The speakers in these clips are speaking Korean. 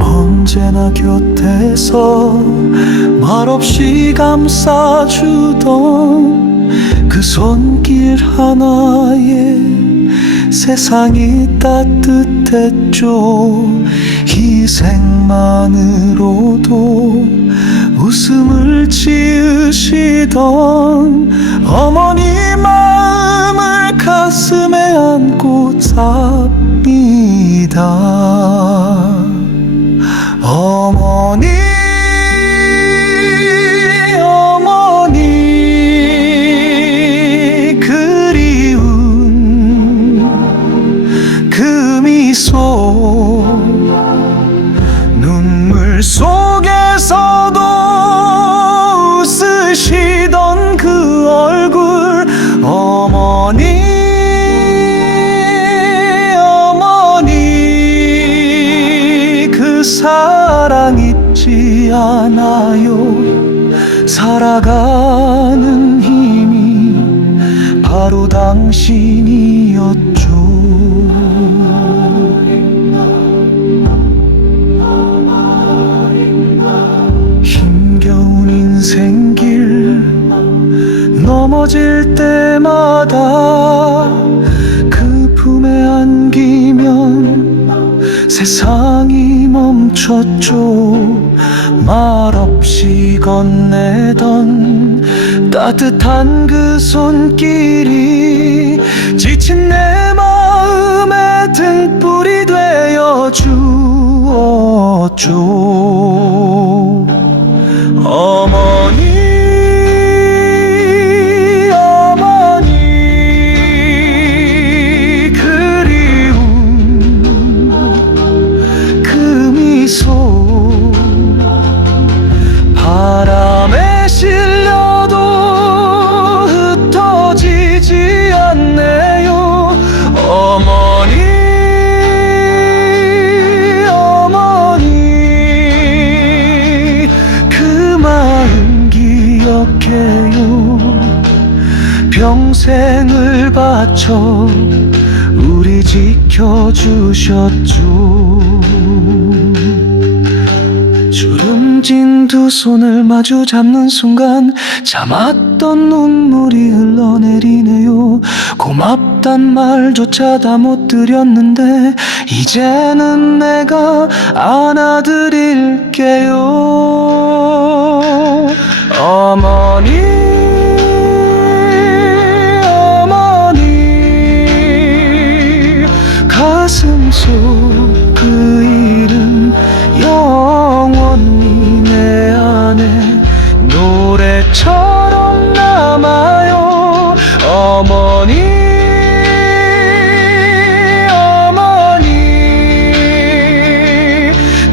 언제나 곁에서 말없이 감싸주던 그 손길 하나에 세상이 따뜻했죠. 희생만으로도 웃음을 지으시던 어머니 마음을 가슴에 안고 어머니 어머니 살아가는 힘이 바로 당신이었죠. 힘겨운 인생길 넘어질 때마다 그 품에 안기면 세상이 멈췄죠 말없이 건네던 따뜻한 그 손길이 지친 내 마음에 등불이 되어 주었죠 바쳐 우리 지켜주셨죠. 주름진 두 손을 마주 잡는 순간 참았던 눈물이 흘러내리네요. 고맙단 말조차 다 못 드렸는데 이제는 내가 안아드릴게요. 어머니 그 이름 영원히 내 안에 노래처럼 남아요. 어머니 어머니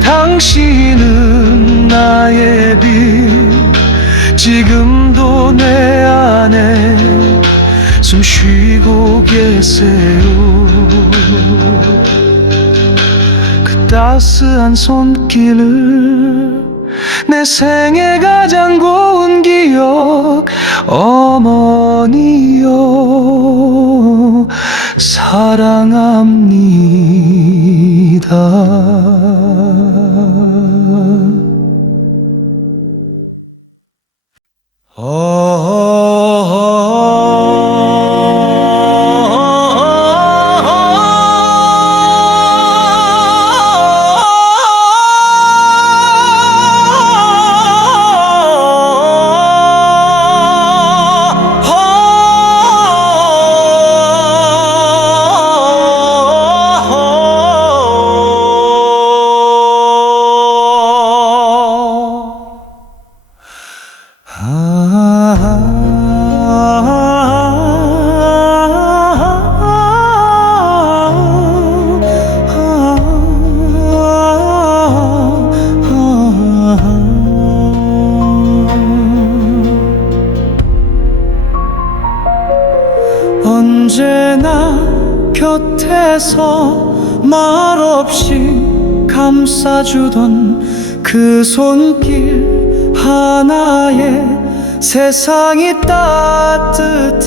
당신은 나의 빛 지금도 내 안에 숨 쉬고 계세요. 그 따스한 손길을 내 생애 가장 고운 기억 어머니여 사랑합니다 곁에서 말없이 감싸주던 그 손길 하나에 세상이 따뜻했죠.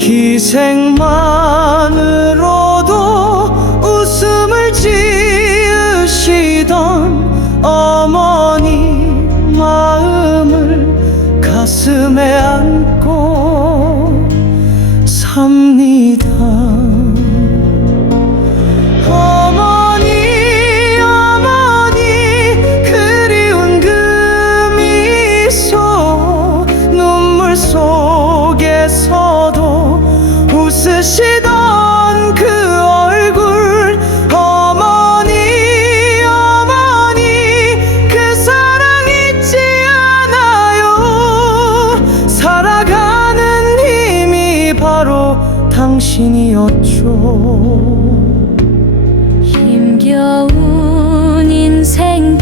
희생만으로도 웃음을 지으시던 어머니 당신이었죠. 힘겨운 인생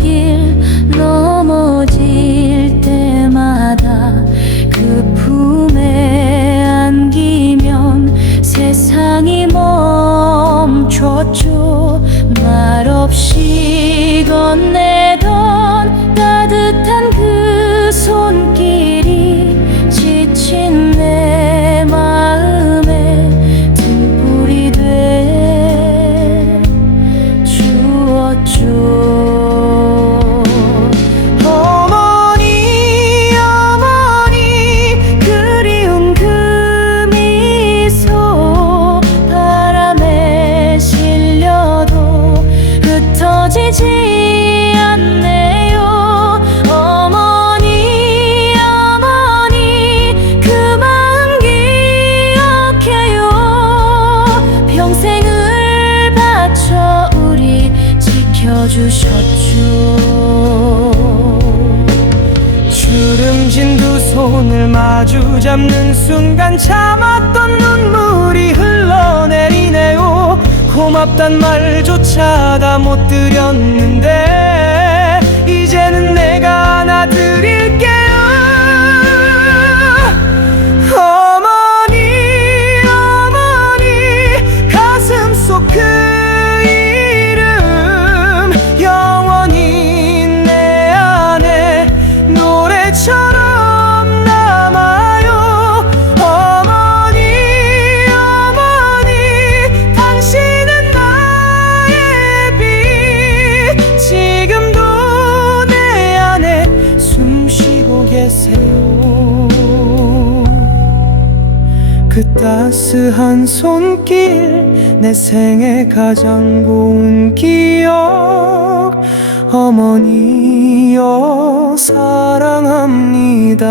주셨죠. 주름진 두 손을 마주 잡는 순간 참았던 눈물이 흘러내리네요. 고맙단 말조차 다 못 드렸는데 이제는 내가 안아드릴게 따스한 손길 내 생애 가장 고운 기억. 어머니여 사랑합니다